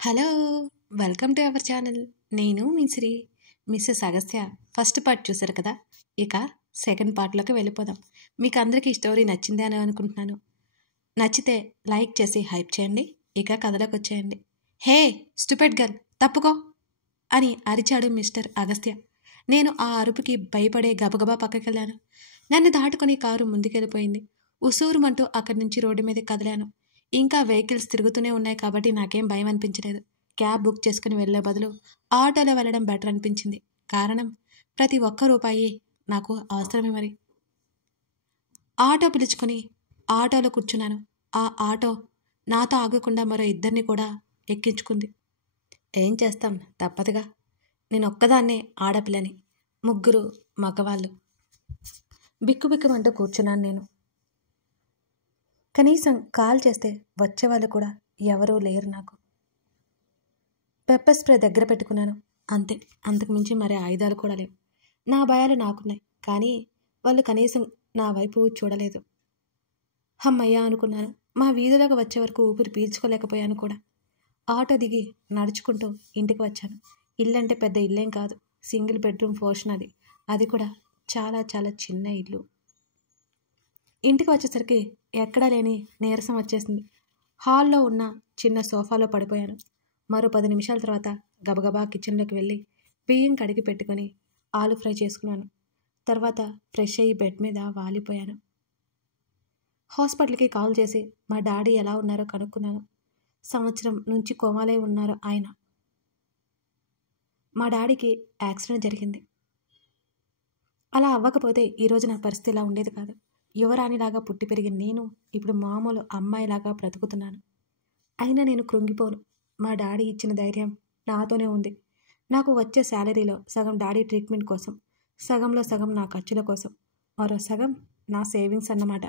Hello! Welcome to our channel. నేను మీ Sri. Mrs Agastya first part చూసారు కదా! ఇక సెకండ్ పార్ట్‌లోకి వెళ్ళిపోదాం. మీకు అందరికీ ఈ స్టోరీ నచ్చింది అని అనుకుంటున్నాను. నచ్చితే లైక్ చేసి హైప్ చేయండి. ఇక కథలోకి వచ్చేయండి. హే! స్టూపిడ్ గర్ల్ తప్పుకో! అని అరిచాడు మిస్టర్ అగస్త్య. నేను ఆ అరుపుకి భయపడే గబగబా పక్కకెళ్ళాను. నన్ను దాటుకొని కారు ముందుకెళ్ళిపోయింది. ఉసూరుమంటూ అక్కడి నుంచి రోడ్డు మీదకి కదిలాను. ఇంకా వెహికల్స్ తిరుగుతూనే ఉన్నాయి కాబట్టి నాకేం భయం అనిపించలేదు. క్యాబ్ బుక్ చేసుకుని వెళ్లే బదులు ఆటోలో వెళ్ళడం బెటర్ అనిపించింది. కారణం ప్రతి ఒక్క రూపాయి నాకు అవసరమే మరి. ఆటో పిలుచుకొని ఆటోలో కూర్చున్నాను. ఆ ఆటో నాతో ఆగకుండా మరో ఇద్దరిని కూడా ఎక్కించుకుంది. ఏం చేస్తాం తప్పదుగా. నేనొక్కదాన్నే ఆడపిల్లని, ముగ్గురు మగవాళ్ళు. బిక్కుబిక్కుమంటూ కూర్చున్నాను నేను. కనీసం కాల్ చేస్తే వచ్చేవాళ్ళు కూడా ఎవరూ లేరు నాకు. పెప్పర్ స్ప్రే దగ్గర పెట్టుకున్నాను అంతే. అంతకుమించి మరి ఆయుధాలు కూడా లేవు. నా భయాలు నాకున్నాయి, కానీ వాళ్ళు కనీసం నా వైపు చూడలేదు. హమ్మయ్యా అనుకున్నాను. మా వీధిలోకి వచ్చే వరకు ఊపిరి పీల్చుకోలేకపోయాను కూడా. ఆటో దిగి నడుచుకుంటూ ఇంటికి వచ్చాను. ఇల్లంటే పెద్ద ఇల్లేం కాదు, సింగిల్ బెడ్రూమ్ పోర్షన్ అది. అది కూడా చాలా చాలా చిన్న ఇల్లు. ఇంటికి వచ్చేసరికి ఎక్కడా లేని నీరసం వచ్చేసింది. హాల్లో ఉన్న చిన్న సోఫాలో పడిపోయాను. మరో 10 నిమిషాల తర్వాత గబగబా కిచెన్లోకి వెళ్ళి బియ్యం కడిగి పెట్టుకొని ఆలు ఫ్రై చేసుకున్నాను. తర్వాత ఫ్రెష్ అయ్యి బెడ్ మీద వాలిపోయాను. హాస్పిటల్కి కాల్ చేసి మా డాడీ ఎలా ఉన్నారో కనుక్కున్నాను. సంవత్సరం నుంచి కోమాలే ఉన్నారు ఆయన. మా డాడీకి యాక్సిడెంట్ జరిగింది. అలా అవ్వకపోతే ఈరోజు నా పరిస్థితి ఇలా ఉండేది కాదు. యువరాణిలాగా పుట్టి పెరిగిన నేను ఇప్పుడు మామూలు అమ్మాయిలాగా బ్రతుకుతున్నాను. అయినా నేను కృంగిపోను. మా డాడీ ఇచ్చిన ధైర్యం నాతోనే ఉంది. నాకు వచ్చే శాలరీలో సగం డాడీ ట్రీట్మెంట్ కోసం, సగంలో సగం నా ఖర్చుల కోసం, మరో సగం నా సేవింగ్స్ అన్నమాట.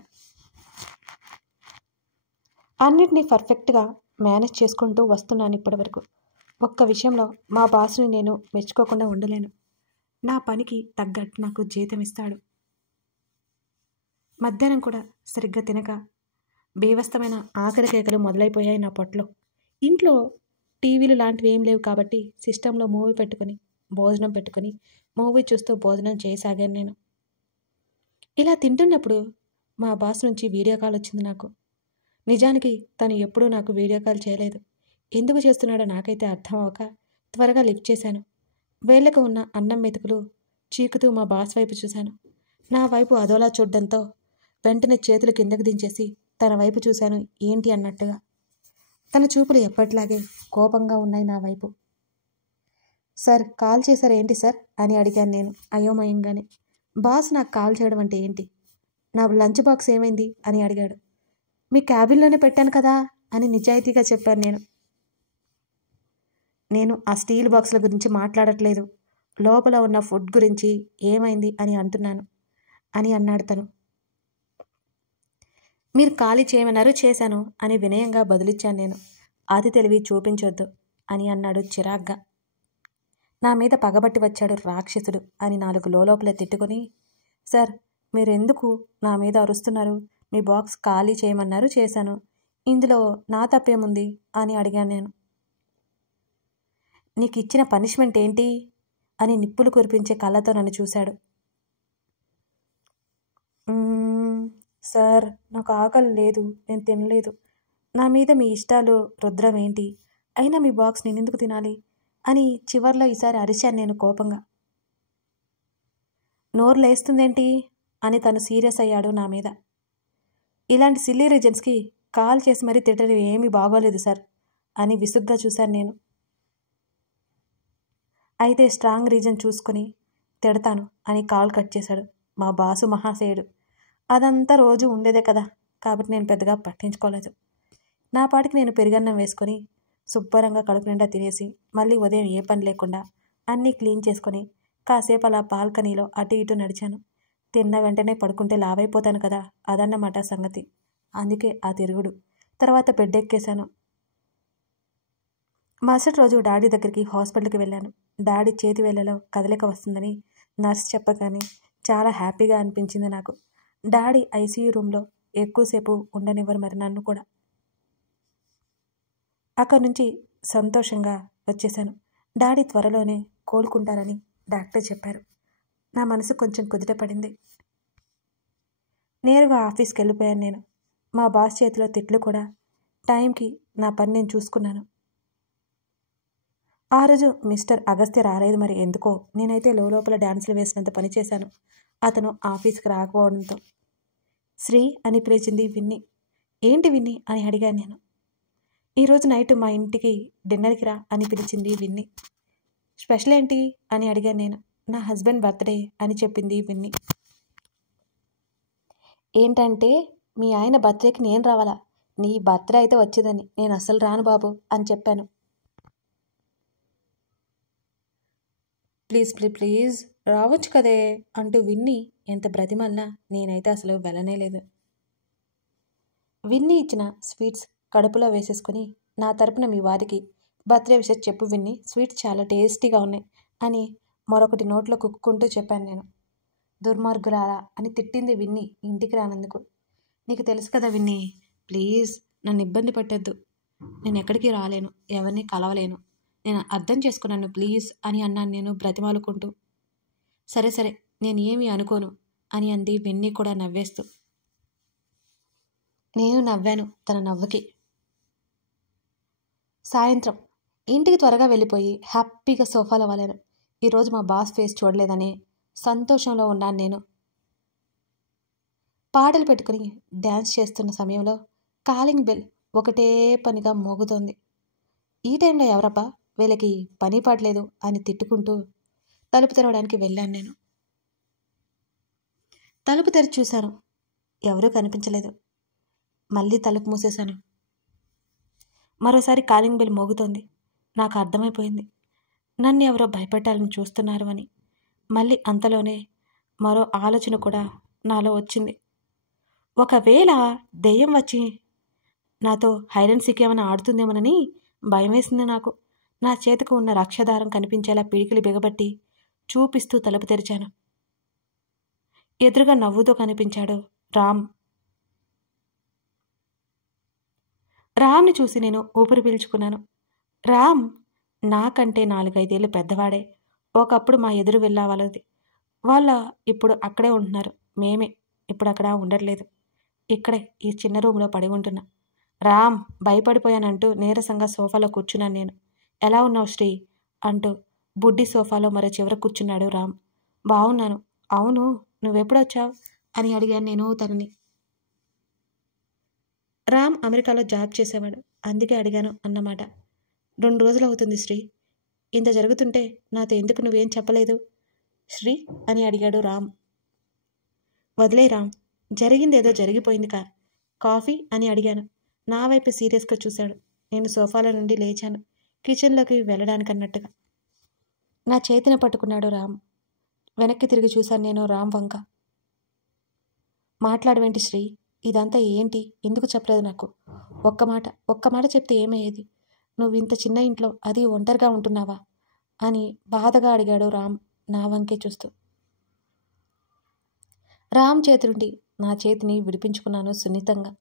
అన్నిటినీ పర్ఫెక్ట్గా మేనేజ్ చేసుకుంటూ వస్తున్నాను ఇప్పటివరకు. ఒక్క విషయంలో మా బాస్ని నేను మెచ్చుకోకుండా ఉండలేను. నా పనికి తగ్గట్టు నాకు జీతం ఇస్తాడు. మధ్యాహ్నం కూడా సరిగ్గా తినక బీభత్సమైన ఆకలి కేకలు మొదలైపోయాయి నా పొట్టలో. ఇంట్లో టీవీలు లాంటివి ఏం లేవు కాబట్టి సిస్టంలో మూవీ పెట్టుకొని భోజనం పెట్టుకొని మూవీ చూస్తూ భోజనం చేయసాగాను నేను. ఇలా తింటున్నప్పుడు మా బాస్ నుంచి వీడియో కాల్ వచ్చింది నాకు. నిజానికి తను ఎప్పుడూ నాకు వీడియో కాల్ చేయలేదు. ఎందుకు చేస్తున్నాడో నాకైతే అర్థం అవ్వక త్వరగా లిఫ్ట్ చేశాను. వేళ్ళకు ఉన్న అన్నం మెతుకులు చీకుతూ మా బాస్ వైపు చూశాను. నా వైపు అదోలా చూడ్డంతో వెంటనే చేతులు కిందకు దించేసి తన వైపు చూశాను, ఏంటి అన్నట్టుగా. తన చూపులు ఎప్పటిలాగే కోపంగా ఉన్నాయి నా వైపు. సార్ కాల్ చేశారు ఏంటి సార్ అని అడిగాను నేను అయోమయంగానే. బాస్ నాకు కాల్ చేయడం అంటే ఏంటి? నా లంచ్ బాక్స్ ఏమైంది అని అడిగాడు. మీ క్యాబిన్లోనే పెట్టాను కదా అని నిజాయితీగా చెప్పాను నేను. నేను ఆ స్టీల్ బాక్సుల గురించి మాట్లాడట్లేదు, లోపల ఉన్న ఫుడ్ గురించి ఏమైంది అని అంటున్నాను అని అన్నాడు తను. మీరు ఖాళీ చేయమన్నారు, చేశాను అని వినయంగా బదులిచ్చాను నేను. అతి తెలివి చూపించొద్దు అని అన్నాడు చిరాగ్గా. నా మీద పగబట్టి వచ్చాడు రాక్షసుడు అని 4 లోపల తిట్టుకొని, సార్ మీరెందుకు నా మీద అరుస్తున్నారు? మీ బాక్స్ ఖాళీ చేయమన్నారు, చేశాను. ఇందులో నా తప్పేముంది అని అడిగాను నేను. నీకు ఇచ్చిన పనిష్మెంట్ ఏంటి అని నిప్పులు కురిపించే కళ్ళతో నన్ను చూశాడు. సార్ నాకు ఆకలి లేదు, నేను తినలేదు. నా మీద మీ ఇష్టాలు రుద్రం ఏంటి? అయినా మీ బాక్స్ నేనెందుకు తినాలి అని చివర్లో ఈసారి అరిచాను నేను కోపంగా. నోరు లేస్తుందేంటి అని తను సీరియస్ అయ్యాడు నా మీద. ఇలాంటి సిల్లీ రీజన్స్కి కాల్ చేసి మరీ తిట్టడం ఏమీ బాగోలేదు సార్ అని విసుగ్గా చూశాను నేను. అయితే స్ట్రాంగ్ రీజన్ చూసుకొని తిడతాను అని కాల్ కట్ చేశాడు మా బాసు మహాశయుడు. అదంతా రోజు ఉండేదే కదా, కాబట్టి నేను పెద్దగా పట్టించుకోలేదు. నా పాటికి నేను పెరుగన్నం వేసుకొని శుభ్రంగా కడుపు నిండా తినేసి మళ్ళీ ఉదయం ఏ పని లేకుండా అన్నీ క్లీన్ చేసుకొని కాసేపు అలా బాల్కనీలో అటు ఇటు నడిచాను. తిన్న వెంటనే పడుకుంటే లావైపోతాను కదా, అదన్నమాట సంగతి. అందుకే ఆ తిరుగుడు. తర్వాత బెడ్ ఎక్కేశాను. మరుసటి రోజు డాడీ దగ్గరికి హాస్పిటల్కి వెళ్ళాను. డాడీ చేతి వేళ్లలో కదలిక వస్తుందని నర్స్ చెప్పగానే చాలా హ్యాపీగా అనిపించింది నాకు. డాడీ ఐసీయూ రూమ్లో ఎక్కువసేపు ఉండనివ్వరు మరి నన్ను కూడా. అక్కడి నుంచి సంతోషంగా వచ్చేశాను. డాడీ త్వరలోనే కోలుకుంటారని డాక్టర్ చెప్పారు. నా మనసు కొంచెం కుదుట పడింది. నేరుగా ఆఫీస్కి వెళ్ళిపోయాను నేను. మా బాస్ చేతిలో తిట్లు కూడా. టైంకి నా పని నేను చూసుకున్నాను. ఆ రోజు మిస్టర్ అగస్త్య రాలేదు. మరి ఎందుకో నేనైతే లోపల డ్యాన్సులు వేసినంత పని చేశాను అతను ఆఫీస్కి రాకపోవడంతో. శ్రీ అని పిలిచింది విన్ని. ఏంటి విన్ని అని అడిగాను నేను. ఈరోజు నైట్ మా ఇంటికి డిన్నర్కి రా అని పిలిచింది విన్ని. స్పెషల్ ఏంటి అని అడిగాను నేను. నా హస్బెండ్ బర్త్డే అని చెప్పింది విన్ని. ఏంటంటే మీ ఆయన బర్త్డేకి నేను రావాలా? నీ బర్త్డే అయితే వచ్చేదని, నేను అస్సలు రాను బాబు అని చెప్పాను. ప్లీజ్ ప్లీజ్ ప్లీజ్ రావచ్చు కదే అంటూ విన్ని ఎంత బ్రతిమల్లా నేనైతే అసలు వెళ్ళనే లేదు. విన్ని ఇచ్చిన స్వీట్స్ కడుపులో వేసేసుకుని, నా తరపున మీ వారికి బర్త్డే విషయం చెప్పు విన్ని, స్వీట్స్ చాలా టేస్టీగా ఉన్నాయి అని మరొకటి నోట్లో కుక్కుంటూ చెప్పాను నేను. దుర్మార్గురాలా అని తిట్టింది విన్ని ఇంటికి రానందుకు. నీకు తెలుసు కదా విన్ని, ప్లీజ్ నన్ను ఇబ్బంది పెట్టద్దు. నేను ఎక్కడికి రాలేను, ఎవరిని కలవలేను, నేను అర్థం చేసుకున్నాను ప్లీజ్ అని అన్నాను నేను బ్రతిమాలుకుంటూ. సరే సరే నేను ఏమీ అనుకోను అని అంది విన్ని కూడా నవ్వేస్తూ. నేను నవ్వాను తన నవ్వుకి. సాయంత్రం ఇంటికి త్వరగా వెళ్ళిపోయి హ్యాపీగా సోఫాలో వాలాను. ఈరోజు మా బాస్ ఫేస్ చూడలేదని సంతోషంలో ఉన్నాను నేను. పాటలు పెట్టుకుని డ్యాన్స్ చేస్తున్న సమయంలో కాలింగ్ బెల్ ఒకటే పనిగా మోగుతోంది. ఈ టైంలో ఎవరబ్బా, వీళ్ళకి పని పాటలేదు అని తిట్టుకుంటూ తలుపు తెరవడానికి వెళ్ళాను నేను. తలుపు తెరిచి చూశాను, ఎవరూ కనిపించలేదు. మళ్ళీ తలుపు మూసేశాను. మరోసారి కాలింగ్ బెల్ మోగుతోంది. నాకు అర్థమైపోయింది నన్ను ఎవరో భయపెట్టాలని చూస్తున్నారు అని. మళ్ళీ అంతలోనే మరో ఆలోచన కూడా నాలో వచ్చింది. ఒకవేళ దెయ్యం వచ్చి నాతో హైడ్ అండ్ సీక్ ఏమైనా ఆడుతుందేమోనని భయం వేసింది నాకు. నా చేతికి ఉన్న రక్షాదారం కనిపించేలా పిడికిలి బిగబట్టి చూపిస్తూ తలుపు తెరిచాను. ఎదురుగా నవ్వుతో కనిపించాడు రామ్. రామ్ని చూసి నేను ఊపిరి పీల్చుకున్నాను. రామ్ నాకంటే 4-5 ఏళ్ళు పెద్దవాడే. ఒకప్పుడు మా ఎదురు వెళ్ళా వాళ్ళది. వాళ్ళ ఇప్పుడు అక్కడే ఉంటున్నారు. మేమే ఇప్పుడు అక్కడ ఉండట్లేదు. ఇక్కడే ఈ చిన్న రూమ్లో పడి ఉంటున్నా. రామ్ భయపడిపోయానంటూ నీరసంగా సోఫాలో కూర్చున్నాను నేను. ఎలా ఉన్నావు శ్రీ అంటూ బుడ్డి సోఫాలో మరో చివర కూర్చున్నాడు రామ్. బాగున్నాను. అవును నువ్వెప్పుడొచ్చావు అని అడిగాను నేను తనని. రామ్ అమెరికాలో జాబ్ చేసేవాడు, అందుకే అడిగాను అన్నమాట. 2 రోజులు అవుతుంది శ్రీ. ఇంత జరుగుతుంటే నాతో ఎందుకు నువ్వేం చెప్పలేదు శ్రీ అని అడిగాడు రామ్. వదిలే రామ్, జరిగిందేదో జరిగిపోయింది కాఫీ అని అడిగాను. నా వైపు సీరియస్గా చూశాడు. నేను సోఫాలో నుండి లేచాను కిచెన్లోకి వెళ్ళడానికన్నట్టుగా. నా చేతిని పట్టుకున్నాడు రామ్. వెనక్కి తిరిగి చూశాను నేను రామ్ వంక. మాట్లాడవేంటి శ్రీ, ఇదంతా ఏంటి, ఎందుకు చెప్పలేదు నాకు? ఒక్క మాట చెప్తే ఏమయ్యేది? నువ్వు ఇంత చిన్న ఇంట్లో అది ఒంటరిగా ఉంటున్నావా అని బాధగా అడిగాడు రామ్ నా వంకే చూస్తూ. రామ్ చేతి నుండి నా చేతిని విడిపించుకున్నాను సున్నితంగా.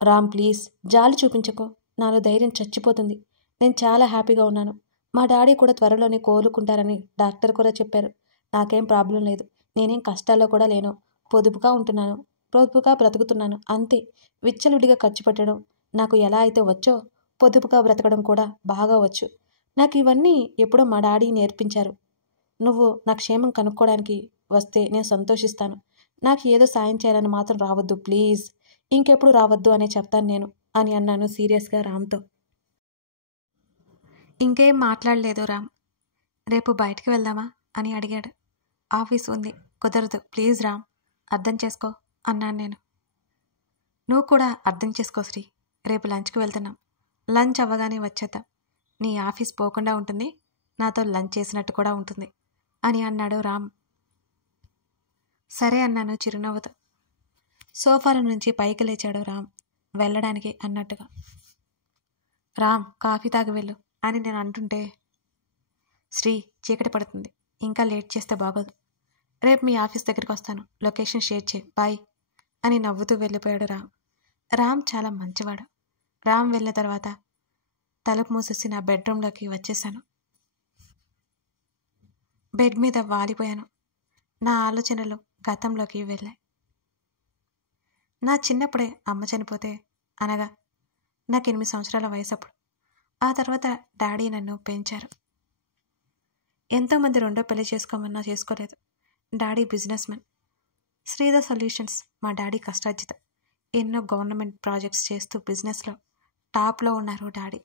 రామ్ ప్లీజ్ జాలి చూపించకు, నాలో ధైర్యం చచ్చిపోతుంది. నేను చాలా హ్యాపీగా ఉన్నాను. మా డాడీ కూడా త్వరలోనే కోలుకుంటారని డాక్టర్ కూడా చెప్పారు. నాకేం ప్రాబ్లం లేదు. నేనేం కష్టాల్లో కూడా లేను. పొదుపుగా ఉంటున్నాను, పొదుపుగా బ్రతుకుతున్నాను అంతే. విచ్చలుడిగా ఖర్చు పెట్టడం నాకు ఎలా అయితే వచ్చో పొదుపుగా బ్రతకడం కూడా బాగా వచ్చు. నాకు ఇవన్నీ ఎప్పుడో మా డాడీ నేర్పించారు. నువ్వు నా క్షేమం కనుక్కోవడానికి వస్తే నేను సంతోషిస్తాను. నాకు ఏదో సాయం చేయాలని మాత్రం రావద్దు ప్లీజ్, ఇంకెప్పుడు రావద్దు అనే చెప్తాను నేను అని అన్నాను సీరియస్గా రామ్తో. ఇంకేం మాట్లాడలేదు రామ్. రేపు బయటికి వెళ్దామా అని అడిగాడు. ఆఫీస్ ఉంది, కుదరదు ప్లీజ్ రామ్, అర్థం చేసుకో అన్నాను నేను. నువ్వు కూడా అర్థం చేసుకో శ్రీ, రేపు లంచ్కి వెళ్తున్నాం. లంచ్ అవ్వగానే వచ్చేద్దాం. నీ ఆఫీస్ పోకుండా ఉంటుంది, నాతో లంచ్ చేసినట్టు కూడా ఉంటుంది అని అన్నాడు రామ్. సరే అన్నాను చిరునవ్వుతో. సోఫాల నుంచి పైకి లేచాడు రామ్ వెళ్ళడానికి అన్నట్టుగా. రామ్ కాఫీ తాగి వెళ్ళు అని నేను అంటుంటే, శ్రీ చీకటి పడుతుంది, ఇంకా లేట్ చేస్తే బాగోదు. రేపు మీ ఆఫీస్ దగ్గరికి వస్తాను, లొకేషన్ షేర్ చేయి, బాయ్ అని నవ్వుతూ వెళ్ళిపోయాడు రామ్. రామ్ చాలా మంచివాడు. రామ్ వెళ్ళిన తర్వాత తలుపు మూసేసి నా బెడ్రూమ్లోకి వచ్చేసాను. బెడ్ మీద వాలిపోయాను. నా ఆలోచనలు గతంలోకి వెళ్ళాయి. నా చిన్నప్పుడే అమ్మ చనిపోతే, అనగా నాకు 8 సంవత్సరాల వయసు అప్పుడు. ఆ తర్వాత డాడీ నన్ను పెంచారు. ఎంతోమంది రెండో పెళ్లి చేసుకోమన్నా చేసుకోలేదు. Daddy business man. Sridhar solutions మా డాడీ కష్టార్జిత. ఎన్నో గవర్నమెంట్ ప్రాజెక్ట్స్ చేస్తూ బిజినెస్లో టాప్లో ఉన్నారు డాడీ.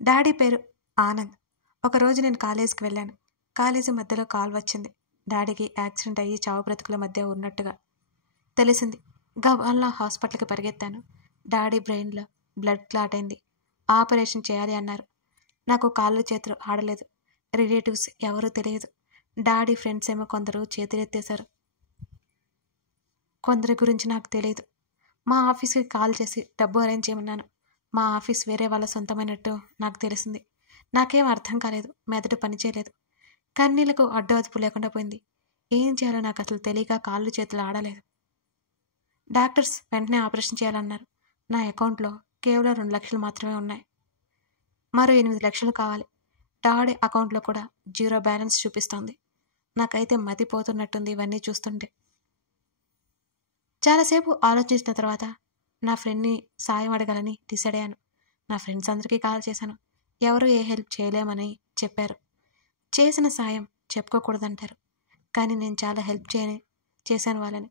డాడీ పేరు ఆనంద్. ఒకరోజు నేను కాలేజీకి వెళ్ళాను. కాలేజీ మధ్యలో కాల్ వచ్చింది. డాడీకి యాక్సిడెంట్ అయ్యి చావు బ్రతుకుల మధ్య ఉన్నట్టుగా తెలిసింది. గబాల్నా హాస్పిటల్కి పరిగెత్తాను. డాడీ బ్రెయిన్లో బ్లడ్ క్లాట్ అయింది. ఆపరేషన్ చేయాలి అన్నారు. నాకు కాళ్ళు చేతులు ఆడలేదు. రిలేటివ్స్ ఎవరూ తెలియదు. డాడీ ఫ్రెండ్స్ ఏమో కొందరు చేతులెత్తేశారు. కొందరి గురించి నాకు తెలియదు. మా ఆఫీస్కి కాల్ చేసి డబ్బు అరేంజ్ చేయమన్నాను. మా ఆఫీస్ వేరే వాళ్ళ సొంతమైనట్టు నాకు తెలిసింది. నాకేం అర్థం కాలేదు. మెదడు పనిచేయలేదు. కన్నీళ్లకు అడ్డు అదుపు లేకుండా పోయింది. ఏం చేయాలో నాకు అసలు తెలియక కాళ్ళు చేతులు ఆడలేదు. డాక్టర్స్ వెంటనే ఆపరేషన్ చేయాలన్నారు. నా అకౌంట్లో కేవలం 2 లక్షలు మాత్రమే ఉన్నాయి. మరో 8 లక్షలు కావాలి. డాడీ అకౌంట్లో కూడా 0 బ్యాలెన్స్ చూపిస్తోంది. నాకైతే మతిపోతున్నట్టుంది ఇవన్నీ చూస్తుంటే. చాలాసేపు ఆలోచించిన తర్వాత నా ఫ్రెండ్ని సాయం అడగాలని డిసైడ్ అయ్యాను. నా ఫ్రెండ్స్ అందరికీ కాల్ చేశాను. ఎవరు ఏ హెల్ప్ చేయలేమని చెప్పారు. చేసిన సాయం చెప్పుకోకూడదంటారు. కానీ నేను చాలా హెల్ప్ చేశాను వాళ్ళని.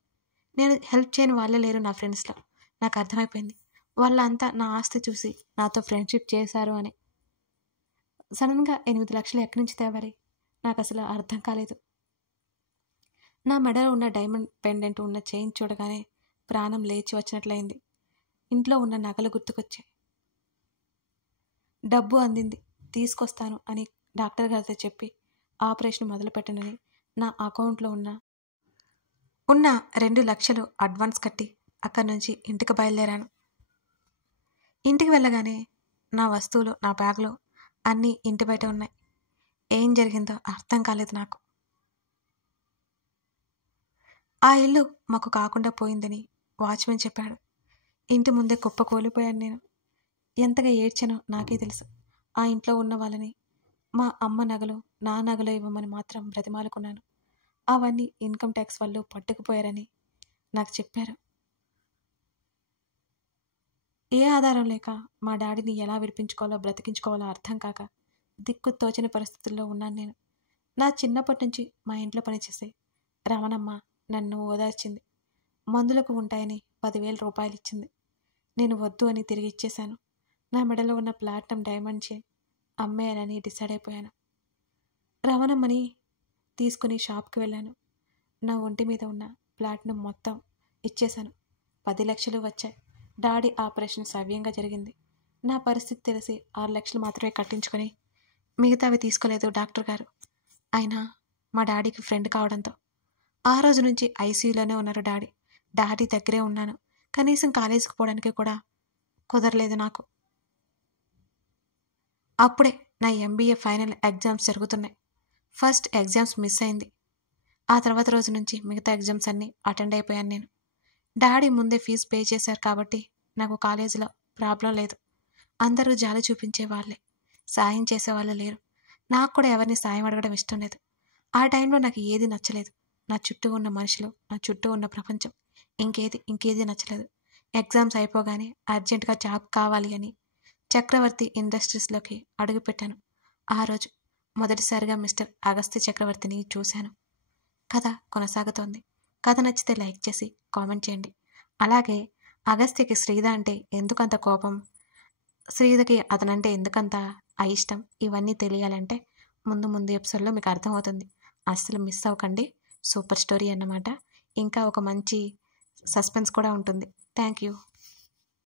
నేను హెల్ప్ చేయని వాళ్ళే లేరు నా ఫ్రెండ్స్లో. నాకు అర్థమైపోయింది వాళ్ళంతా నా ఆస్తి చూసి నాతో ఫ్రెండ్షిప్ చేశారు అని. సడన్గా 8 లక్షలు ఎక్కడి నుంచి తేవాలి? నాకు అసలు అర్థం కాలేదు. నా మెడలో ఉన్న డైమండ్ పెండెంట్ ఉన్న చైన్ చూడగానే ప్రాణం లేచి వచ్చినట్లయింది. ఇంట్లో ఉన్న నగలు గుర్తుకొచ్చాయి. డబ్బు అందింది, తీసుకొస్తాను అని డాక్టర్ గారితో చెప్పి ఆపరేషన్ మొదలుపెట్టనని నా అకౌంట్లో ఉన్న 2 లక్షలు అడ్వాన్స్ కట్టి అక్కడి నుంచి ఇంటికి బయలుదేరాను. ఇంటికి వెళ్ళగానే నా వస్తువులు నా బ్యాగ్లో అన్నీ ఇంటి బయట ఉన్నాయి. ఏం జరిగిందో అర్థం కాలేదు నాకు. ఆ ఇల్లు మాకు కాకుండా పోయిందని వాచ్మెన్ చెప్పాడు. ఇంటి ముందే కుప్ప కూలిపోయాను నేను. ఎంతగా ఏడ్చానో నాకే తెలుసు. ఆ ఇంట్లో ఉన్న వాళ్ళని మా అమ్మ నగలు నా నగలు ఇవ్వమని మాత్రం బ్రతిమాలుకున్నాను. అవన్నీ ఇన్కమ్ ట్యాక్స్ వాళ్ళు పట్టుకుపోయారని నాకు చెప్పారు. ఏ ఆధారం లేక మా డాడీని ఎలా విడిపించుకోవాలో బ్రతికించుకోవాలో అర్థం కాక దిక్కు తోచని పరిస్థితుల్లో ఉన్నాను నేను. నా చిన్నప్పటి నుంచి మా ఇంట్లో పనిచేసే రమణమ్మ నన్ను ఓదార్చింది. మందులకు ఉంటాయని 10,000 రూపాయలు ఇచ్చింది. నేను వద్దు అని తిరిగి ఇచ్చేశాను. నా మెడలో ఉన్న ప్లాటినం డైమండ్ చైన్ అమ్మేయాలని డిసైడ్ అయిపోయాను. రమణమ్మని తీసుకుని షాప్కి వెళ్ళాను. నా ఒంటి మీద ఉన్న ప్లాటినం మొత్తం ఇచ్చేశాను. 10 లక్షలు వచ్చాయి. డాడీ ఆపరేషన్ సవ్యంగా జరిగింది. నా పరిస్థితి తెలిసి 6 లక్షలు మాత్రమే కట్టించుకొని మిగతావి తీసుకోలేదు డాక్టర్ గారు. అయినా మా డాడీకి ఫ్రెండ్ కావడంతో ఆ రోజు నుంచి ఐసీయూలోనే ఉన్నారు డాడీ. డాడీ దగ్గరే ఉన్నాను. కనీసం కాలేజీకి పోవడానికి కూడా కుదరలేదు నాకు. అప్పుడే నా ఎంబీఏ ఫైనల్ ఎగ్జామ్స్ జరుగుతున్నాయి. ఫస్ట్ ఎగ్జామ్స్ మిస్ అయింది. ఆ తర్వాత రోజు నుంచి మిగతా ఎగ్జామ్స్ అన్నీ అటెండ్ అయిపోయాను నేను. డాడీ ముందే ఫీజు పే చేశారు కాబట్టి నాకు కాలేజీలో ప్రాబ్లం లేదు. అందరూ జాలి చూపించే వాళ్ళే, సాయం చేసేవాళ్ళు లేరు. నాకు కూడా ఎవరిని సాయం అడగడం ఇష్టం లేదు. ఆ టైంలో నాకు ఏది నచ్చలేదు. నా చుట్టూ ఉన్న మనుషులు, నా చుట్టూ ఉన్న ప్రపంచం, ఇంకేది నచ్చలేదు. ఎగ్జామ్స్ అయిపోగానే అర్జెంటుగా జాబ్ కావాలి అని చక్రవర్తి ఇండస్ట్రీస్లోకి అడుగుపెట్టాను. ఆ రోజు మొదటిసారిగా మిస్టర్ అగస్త్య చక్రవర్తిని చూశాను. కథ కొనసాగుతోంది. కథ నచ్చితే లైక్ చేసి కామెంట్ చేయండి. అలాగే అగస్త్యకి శ్రీధ అంటే ఎందుకంత కోపం, శ్రీధకి అతనంటే ఎందుకంత అయిష్టం, ఇవన్నీ తెలియాలంటే ముందు ఎపిసోడ్లో మీకు అర్థమవుతుంది. అస్సలు మిస్ అవ్వకండి. సూపర్ స్టోరీ అన్నమాట. ఇంకా ఒక మంచి సస్పెన్స్ కూడా ఉంటుంది. Thank you.